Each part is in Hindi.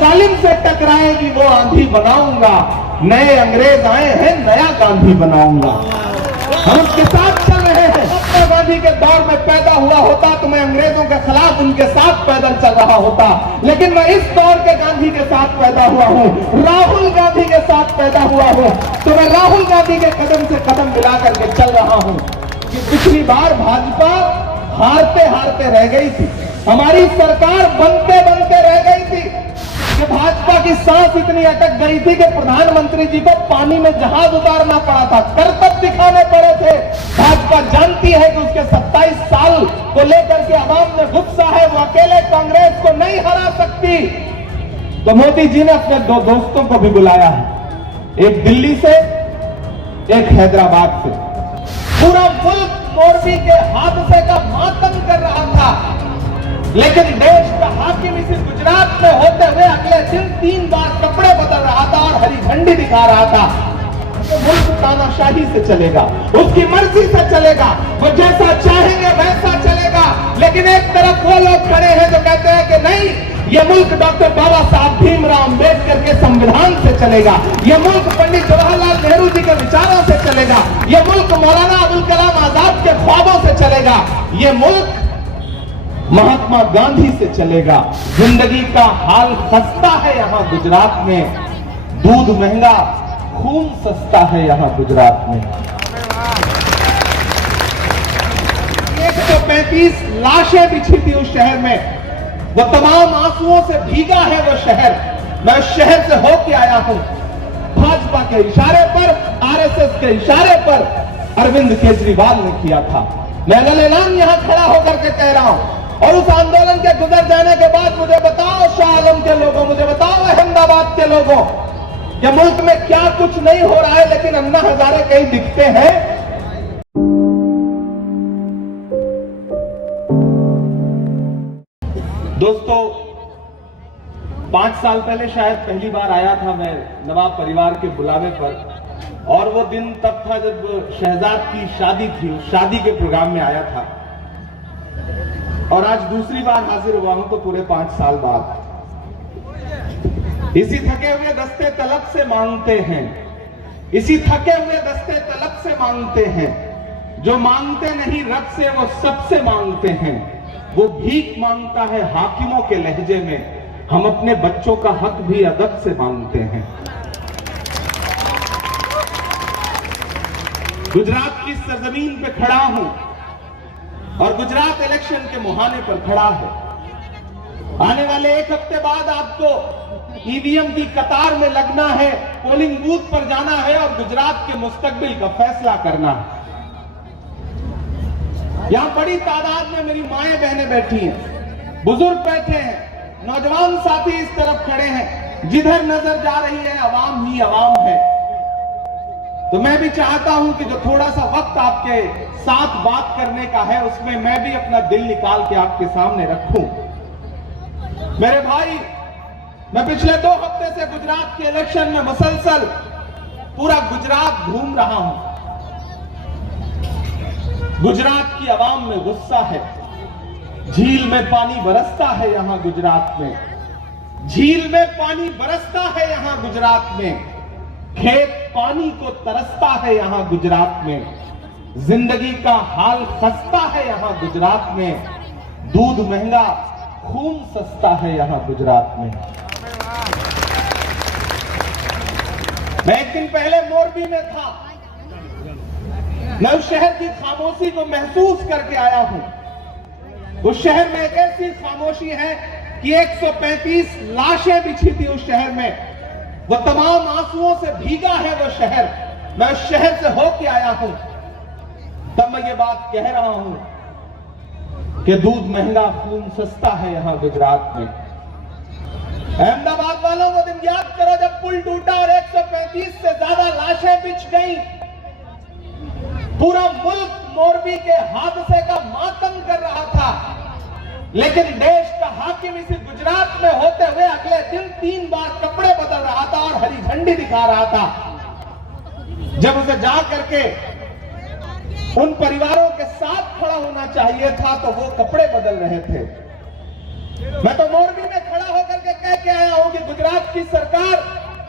जालिम से टकराएगी वो आंधी बनाऊंगा, नए अंग्रेज आए हैं नया गांधी बनाऊंगा। हम उसके साथ चल रहे हैं। महात्मा गांधी के दौर में पैदा हुआ होता तो मैं अंग्रेजों के खिलाफ उनके साथ पैदल चल रहा होता, लेकिन मैं इस दौर के गांधी के साथ पैदा हुआ हूं, राहुल गांधी के साथ पैदा हुआ हूं, तो मैं राहुल गांधी के कदम से कदम मिला करके चल रहा हूं। कि पिछली बार भाजपा हारते हारते रह गई थी, हमारी सरकार बनते बनते रह गई थी कि भाजपा की सांस इतनी अटक गई थी कि प्रधानमंत्री जी को पानी में जहाज उतारना पड़ा था, करतब दिखाने पड़े थे। भाजपा जानती है कि उसके 27 साल को लेकर के आवाम में गुस्सा है, वो अकेले कांग्रेस को नहीं हरा सकती। तो मोदी जी ने अपने दो दोस्तों को भी बुलाया है, एक दिल्ली से, एक हैदराबाद से। पूरा मुल्क मोरबी के हादसे का मातम कर रहा था, लेकिन देश का हाकिम इसी गुजरात में होते हुए अगले दिन 3 बार कपड़े बदल रहा था और हरी झंडी दिखा रहा था। तो मुल्क तानाशाही से चलेगा, उसकी मर्जी से चलेगा, वो जैसा चाहेंगे वैसा चलेगा। लेकिन एक तरफ वो लोग खड़े हैं जो कहते हैं कि नहीं, ये मुल्क डॉक्टर बाबा साहब भीमराव अम्बेडकर के संविधान से चलेगा, ये मुल्क पंडित जवाहरलाल नेहरू जी के विचारों से चलेगा, ये मुल्क मौलाना अबुल कलाम आजाद के ख्वाबों से चलेगा, ये मुल्क महात्मा गांधी से चलेगा। जिंदगी का हाल खस्ता है यहाँ गुजरात में, दूध महंगा खून सस्ता है यहाँ गुजरात में। 135 लाशें बिछी थी उस शहर में, वो तमाम आंसुओं से भीगा है वो शहर। मैं उस शहर से होके आया हूं। भाजपा के इशारे पर, आरएसएस के इशारे पर अरविंद केजरीवाल ने किया था। मैं ऐलान यहां खड़ा होकर के कह रहा हूं, और उस आंदोलन के गुजर जाने के बाद मुझे बताओ शाह आलम के लोगों, मुझे बताओ अहमदाबाद के लोगों, कि मुल्क में क्या कुछ नहीं हो रहा है लेकिन अन्ना हजारे कहीं दिखते हैं। दोस्तों, 5 साल पहले शायद पहली बार आया था मैं नवाब परिवार के बुलावे पर, और वो दिन तब था जब शहजाद की शादी थी, उस शादी के प्रोग्राम में आया था। और आज दूसरी बार हाजिर हुआ हूं तो पूरे 5 साल बाद। इसी थके हुए दस्ते तलब से मांगते हैं, इसी थके हुए दस्ते तलब से मांगते हैं, जो मांगते नहीं रब से वो सबसे मांगते हैं। वो भीख मांगता है हाकिमों के लहजे में, हम अपने बच्चों का हक भी अदब से मांगते हैं। गुजरात की सरजमीन पे खड़ा हूं और गुजरात इलेक्शन के मुहाने पर खड़ा है। आने वाले 1 हफ्ते बाद आपको ईवीएम की कतार में लगना है, पोलिंग बूथ पर जाना है और गुजरात के मुस्तकबिल का फैसला करना है। यहां बड़ी तादाद में मेरी माएं बहनें बैठी हैं, बुजुर्ग बैठे हैं, नौजवान साथी इस तरफ खड़े हैं। जिधर नजर जा रही है अवाम ही अवाम है। तो मैं भी चाहता हूं कि जो थोड़ा सा वक्त आपके साथ बात करने का है उसमें मैं भी अपना दिल निकाल के आपके सामने रखूं। मेरे भाई, मैं पिछले 2 हफ्ते से गुजरात के इलेक्शन में मुसलसल पूरा गुजरात घूम रहा हूं। गुजरात की आवाम में गुस्सा है, झील में पानी बरसता है यहां गुजरात में, झील में पानी बरसता है यहां गुजरात में, खेत पानी को तरसता है यहां गुजरात में, जिंदगी का हाल खस्ता है यहां गुजरात में, दूध महंगा खून सस्ता है यहां गुजरात में। मैं एक दिन पहले मोरबी में था, मैं उस शहर की खामोशी को महसूस करके आया हूं। उस शहर में एक ऐसी खामोशी है कि 135 लाशें बिछी थी उस शहर में, वो तमाम आंसुओं से भीगा है वो शहर। मैं उस शहर से होके आया हूं, तब मैं ये बात कह रहा हूं कि दूध महंगा खून सस्ता है यहां गुजरात में। अहमदाबाद वालों को दिन याद करो जब पुल टूटा और 135 से ज्यादा लाशें बिछ गई। पूरा मुल्क मोरबी के हादसे का मातम कर रहा था, लेकिन देश का हाकिम इसी गुजरात में होते हुए अगले दिन 3 बार कपड़े बदल रहा था और हरी झंडी दिखा रहा था। जब उसे जा करके उन परिवारों के साथ खड़ा होना चाहिए था तो वो कपड़े बदल रहे थे। मैं तो मोरबी में खड़ा होकर के कह के आया हूं कि गुजरात की सरकार,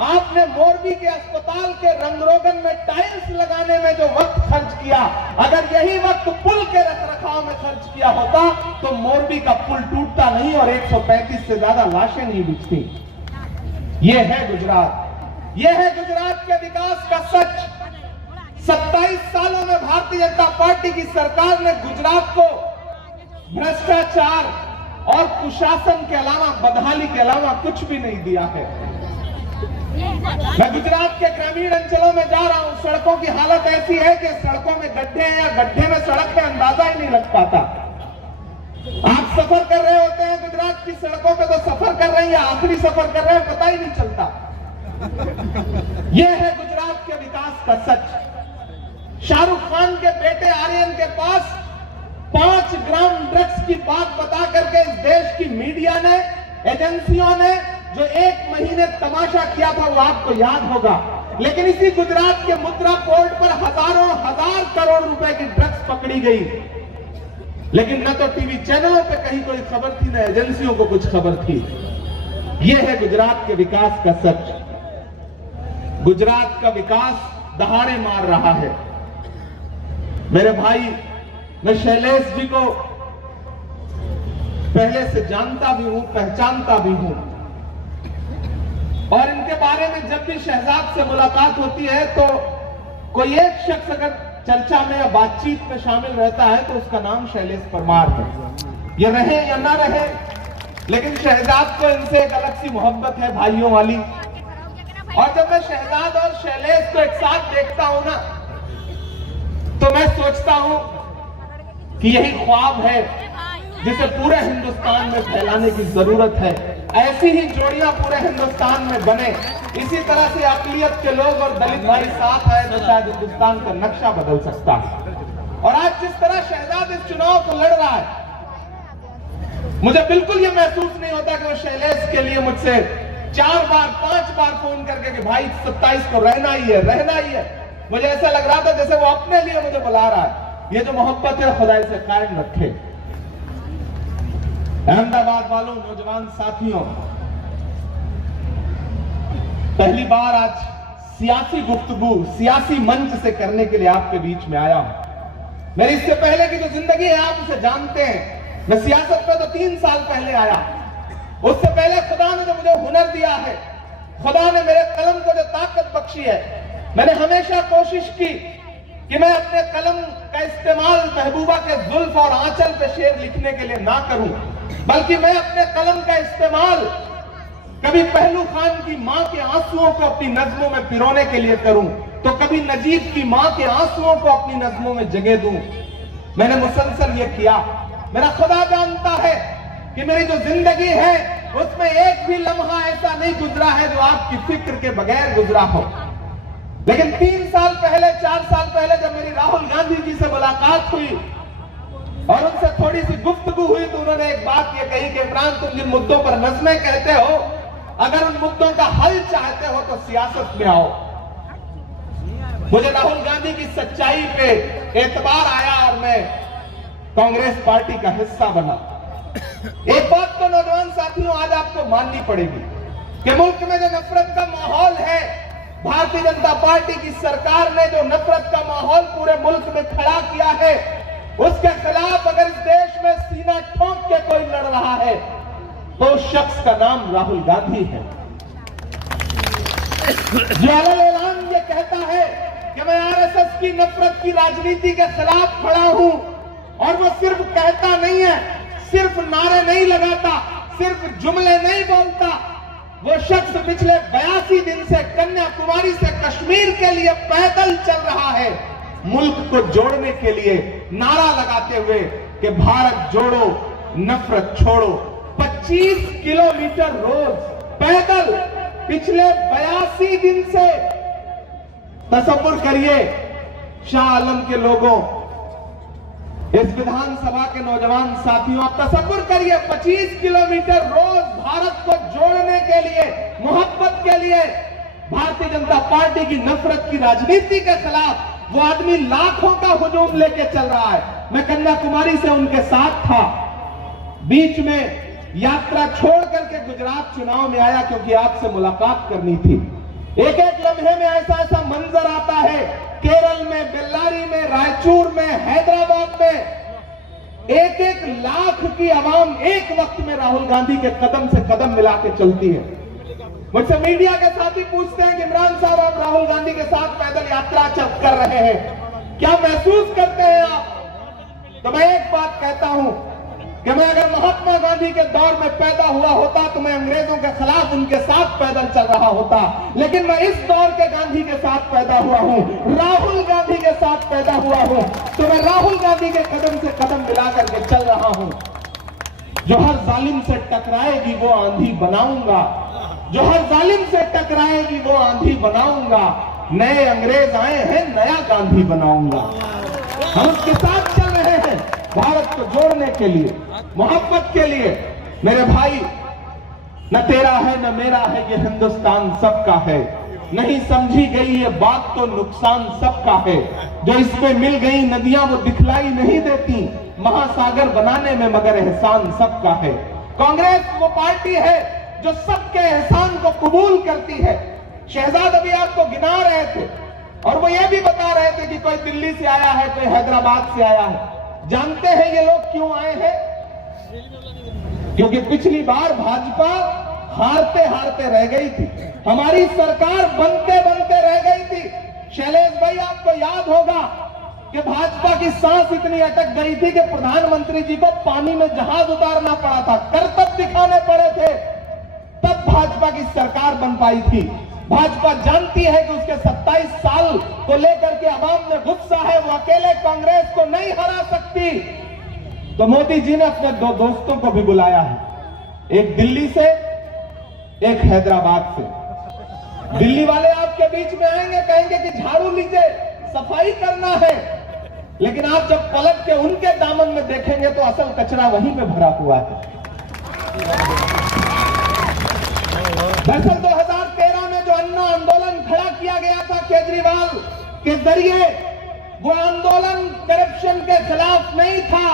आपने मोरबी के अस्पताल के रंगरोगन में टाइल्स लगाने में जो वक्त खर्च किया, अगर यही वक्त पुल के रखरखाव में खर्च किया होता तो मोरबी का पुल टूटता नहीं और 135 से ज्यादा लाशें नहीं बिछती। ये है गुजरात, ये है गुजरात के विकास का सच। 27 सालों में भारतीय जनता पार्टी की सरकार ने गुजरात को भ्रष्टाचार और कुशासन के अलावा, बदहाली के अलावा कुछ भी नहीं दिया है। मैं गुजरात के ग्रामीण अंचलों में जा रहा हूं, सड़कों की हालत ऐसी है कि सड़कों में गड्ढे हैं या गड्ढे में सड़क है, अंदाजा ही नहीं लग पाता। आप सफर कर रहे होते हैं गुजरात की सड़कों पे तो सफर कर रहे हैं या आखिरी सफर कर रहे हैं पता ही नहीं चलता। यह है गुजरात के विकास का सच। शाहरुख खान के बेटे आर्यन के पास 5 ग्राम ड्रग्स की बात बता करके इस देश की मीडिया ने, एजेंसियों ने जो 1 महीने तमाशा किया था वो आपको याद होगा। लेकिन इसी गुजरात के मुद्रा पोर्ट पर हजारों हजार करोड़ रुपए की ड्रग्स पकड़ी गई, लेकिन न तो टीवी चैनलों पे कहीं कोई खबर थी, न एजेंसियों को कुछ खबर थी। यह है गुजरात के विकास का सच। गुजरात का विकास दहाड़े मार रहा है। मेरे भाई, मैं शैलेश जी को पहले से जानता भी हूं, पहचानता भी हूं, और इनके बारे में जब भी शहजाद से मुलाकात होती है तो कोई एक शख्स अगर चर्चा में या बातचीत में शामिल रहता है तो उसका नाम शैलेश परमार है। ये रहे या ना रहे, लेकिन शहजाद को इनसे एक अलग सी मोहब्बत है, भाइयों वाली। और जब मैं शहजाद और शैलेश को एक साथ देखता हूं ना तो मैं सोचता हूं कि यही ख्वाब है जिसे पूरे हिंदुस्तान में फैलाने की जरूरत है। ऐसी ही जोड़ियां पूरे हिंदुस्तान में बने, इसी तरह से अकलियत के लोग और दलित भाई साथ आए तो शायद हिंदुस्तान का नक्शा बदल सकता है। और आज जिस तरह शहजाद इस चुनाव को लड़ रहा है, मुझे बिल्कुल ये महसूस नहीं होता कि वो शैलेश के लिए मुझसे 4 बार 5 बार फोन करके कि भाई 27 को रहना ही है, रहना ही है। मुझे ऐसा लग रहा था जैसे वो अपने लिए मुझे बुला रहा है। ये जो मोहब्बत है खुदा इसे कायम रखे। अहमदाबाद वालों, नौजवान साथियों, पहली बार आज सियासी गुफ्तगू सियासी मंच से करने के लिए आपके बीच में आया हूं। मेरी इससे पहले की जो जिंदगी है आप उसे जानते हैं। मैं सियासत पे तो 3 साल पहले आया। उससे पहले खुदा ने जो मुझे हुनर दिया है, खुदा ने मेरे कलम को जो ताकत बख्शी है, मैंने हमेशा कोशिश की कि मैं अपने कलम का इस्तेमाल महबूबा के जुल्फ और आंचल पे शेर लिखने के लिए ना करूं, बल्कि मैं अपने कलम का इस्तेमाल कभी पहलू खान की मां के आंसुओं को अपनी नज्मों में पिरोने के लिए करूं, तो कभी नजीब की मां के आंसुओं को अपनी नज्मों में जगह दूं। मैंने मुसलसल ये किया। मेरा खुदा जानता है कि मेरी जो जिंदगी है उसमें एक भी लम्हा ऐसा नहीं गुजरा है जो आपकी फिक्र के बगैर गुजरा हो। लेकिन 3 साल पहले, 4 साल पहले जब मेरी राहुल गांधी जी से मुलाकात हुई और उनसे थोड़ी सी गुफ्तगू हुई तो उन्होंने एक बात ये कही कि इमरान, तुम जिन मुद्दों पर नज़्में कहते हो, अगर उन मुद्दों का हल चाहते हो तो सियासत में आओ। मुझे राहुल गांधी की सच्चाई पे एतबार आया और मैं कांग्रेस पार्टी का हिस्सा बना। एक बात तो नौजवान साथियों आज आपको माननी पड़ेगी कि मुल्क में जो नफरत का माहौल है, भारतीय जनता पार्टी की सरकार ने जो नफरत का माहौल पूरे मुल्क में खड़ा किया है, उसके खिलाफ अगर इस देश में सीना ठोक के कोई लड़ रहा है तो उस शख्स का नाम राहुल गांधी है। ज्वालाल ऐलान ये कहता है कि मैं आरएसएस की नफरत की राजनीति के खिलाफ खड़ा हूं, और वो सिर्फ कहता नहीं है, सिर्फ नारे नहीं लगाता, सिर्फ जुमले नहीं बोलता। वो शख्स पिछले 82 दिन से कन्याकुमारी से कश्मीर के लिए पैदल चल रहा है, मुल्क को जोड़ने के लिए नारा लगाते हुए कि भारत जोड़ो, नफरत छोड़ो। 25 किलोमीटर रोज पैदल पिछले 82 दिन से। तसव्वुर करिए शाह आलम के लोगों, इस विधानसभा के नौजवान साथियों, आप तसव्वुर करिए 25 किलोमीटर रोज भारत को जोड़ने के लिए, मोहब्बत के लिए, भारतीय जनता पार्टी की नफरत की राजनीति के खिलाफ वो आदमी लाखों का हुजूम लेके चल रहा है। मैं कन्याकुमारी से उनके साथ था। बीच में यात्रा छोड़ करके गुजरात चुनाव में आया क्योंकि आपसे मुलाकात करनी थी। एक एक लम्हे में ऐसा ऐसा मंजर आता है, केरल में, बेल्लारी में, रायचूर में, हैदराबाद में 1-1 लाख की आवाम एक वक्त में राहुल गांधी के कदम से कदम मिला के चलती है। मुझसे मीडिया के साथी पूछते हैं कि इमरान साहब आप राहुल गांधी के साथ पैदल यात्रा कर रहे हैं, क्या महसूस करते हैं आप? तो मैं एक बात कहता हूं कि मैं अगर महात्मा गांधी के दौर में पैदा हुआ होता तो मैं अंग्रेजों के खिलाफ उनके साथ पैदल चल रहा होता, लेकिन मैं इस दौर के गांधी के साथ पैदा हुआ हूं, राहुल गांधी के साथ पैदा हुआ हूं, तो मैं राहुल गांधी के कदम से कदम मिला करके चल रहा हूं। जो हर जालिम से टकराएगी वो आंधी बनाऊंगा, जो हर जालिम से टकराएगी वो आंधी बनाऊंगा। नए अंग्रेज आए हैं, नया गांधी बनाऊंगा। हम उसके साथ चल रहे हैं भारत को जोड़ने के लिए, मोहब्बत के लिए। मेरे भाई, न तेरा है न मेरा है, ये हिंदुस्तान सबका है। नहीं समझी गई ये बात तो नुकसान सबका है। जो इसमें मिल गई नदियां वो दिखलाई नहीं देती, महासागर बनाने में मगर एहसान सबका है। कांग्रेस वो पार्टी है जो सबके एहसान को कबूल करती है। शहजाद अभी आपको गिना रहे थे और वो ये भी बता रहे थे कि कोई दिल्ली से आया है, कोई हैदराबाद से आया है। जानते हैं ये लोग क्यों आए हैं? क्योंकि पिछली बार भाजपा हारते हारते रह गई थी, हमारी सरकार बनते बनते रह गई थी। शैलेश भाई, आपको याद होगा कि भाजपा की सांस इतनी अटक गई थी कि प्रधानमंत्री जी को पानी में जहाज उतारना पड़ा था, करतब दिखाने पड़े थे, तब भाजपा की सरकार बन पाई थी। भाजपा जानती है कि उसके 27 साल को लेकर के अवाम में गुस्सा है, वो अकेले कांग्रेस को नहीं हरा सकती। तो मोदी जी ने अपने 2 दोस्तों को भी बुलाया है, एक दिल्ली से, एक हैदराबाद से। दिल्ली वाले आपके बीच में आएंगे, कहेंगे कि झाड़ू लीजिए, सफाई करना है, लेकिन आप जब पलट के उनके दामन में देखेंगे तो असल कचरा वहीं पे भरा हुआ है। दरअसल 2013 में जो अन्ना आंदोलन खड़ा किया गया था केजरीवाल के जरिए, वो आंदोलन करप्शन के खिलाफ नहीं था,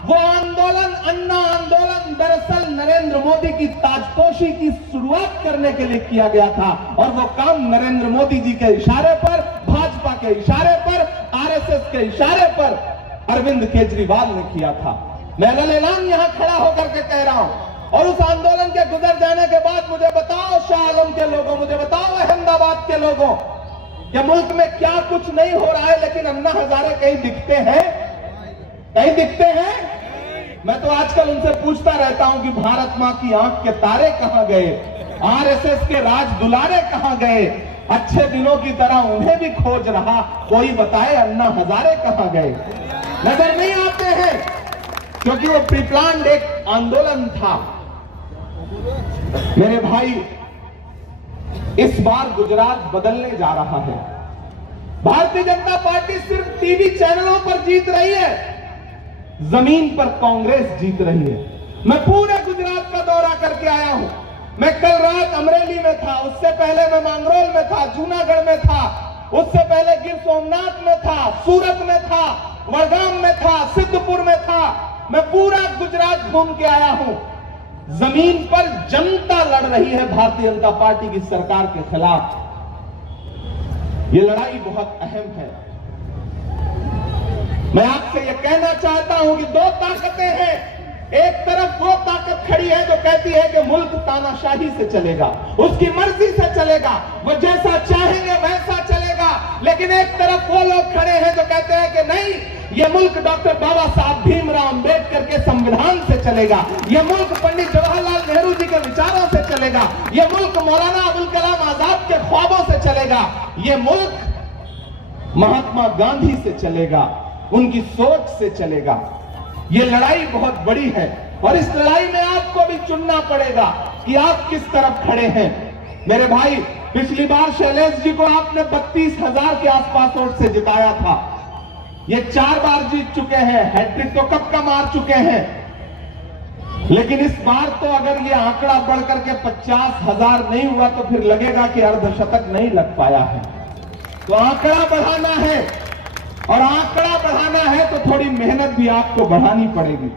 वो आंदोलन, अन्ना आंदोलन दरअसल नरेंद्र मोदी की ताजपोशी की शुरुआत करने के लिए किया गया था। और वो काम नरेंद्र मोदी जी के इशारे पर, भाजपा के इशारे पर, आरएसएस के इशारे पर अरविंद केजरीवाल ने किया था। मैं ऐलान यहां खड़ा होकर के कह रहा हूं। और उस आंदोलन के गुजर जाने के बाद मुझे बताओ शाह आलम के लोगों, मुझे बताओ अहमदाबाद के लोगों, कि मुल्क में क्या कुछ नहीं हो रहा है, लेकिन अन्ना हजारे कहीं दिखते हैं? कहीं दिखते हैं? मैं तो आजकल उनसे पूछता रहता हूं कि भारत मां की आंख के तारे कहां गए, आरएसएस के राज दुलारे कहां गए? अच्छे दिनों की तरह उन्हें भी खोज रहा, कोई बताए अन्ना हजारे कहां गए? नजर नहीं आते हैं, क्योंकि वो प्री प्लान्ड एक आंदोलन था। मेरे भाई, इस बार गुजरात बदलने जा रहा है। भारतीय जनता पार्टी सिर्फ टीवी चैनलों पर जीत रही है, जमीन पर कांग्रेस जीत रही है। मैं पूरे गुजरात का दौरा करके आया हूं। मैं कल रात अमरेली में था, उससे पहले मैं मांगरोल में था, जूनागढ़ में था, उससे पहले गिर सोमनाथ में था, सूरत में था, वडगाम में था, सिद्धपुर में था। मैं पूरा गुजरात घूम के आया हूं। जमीन पर जनता लड़ रही है भारतीय जनता पार्टी की सरकार के खिलाफ। यह लड़ाई बहुत अहम है। मैं आपसे यह कहना चाहता हूं कि 2 ताकतें हैं। एक तरफ वो ताकत खड़ी है जो कहती है कि मुल्क तानाशाही से चलेगा, उसकी मर्जी से चलेगा, वो जैसा चाहेंगे वैसा चलेगा। लेकिन एक तरफ वो लोग खड़े हैं जो कहते हैं कि नहीं, ये मुल्क डॉक्टर बाबा साहब भीमराव अंबेडकर के संविधान से चलेगा, ये मुल्क पंडित जवाहरलाल नेहरू जी के विचारों से चलेगा, ये मुल्क मौलाना अबुल कलाम आजाद के ख्वाबों से चलेगा, ये मुल्क महात्मा गांधी से चलेगा, उनकी सोच से चलेगा। ये लड़ाई बहुत बड़ी है और इस लड़ाई में आपको भी चुनना पड़ेगा कि आप किस तरफ खड़े हैं। मेरे भाई, पिछली बार शैलेश जी को आपने 32,000 के आसपास वोट से जिताया था। ये 4 बार जीत चुके हैं, हैट्रिक तो कब का मार चुके हैं। लेकिन इस बार तो अगर ये आंकड़ा बढ़ करके 50,000 नहीं हुआ तो फिर लगेगा कि अर्धशतक नहीं लग पाया है। तो आंकड़ा बढ़ाना है, और आंकड़ा बढ़ाना है तो थोड़ी मेहनत भी आपको बढ़ानी पड़ेगी।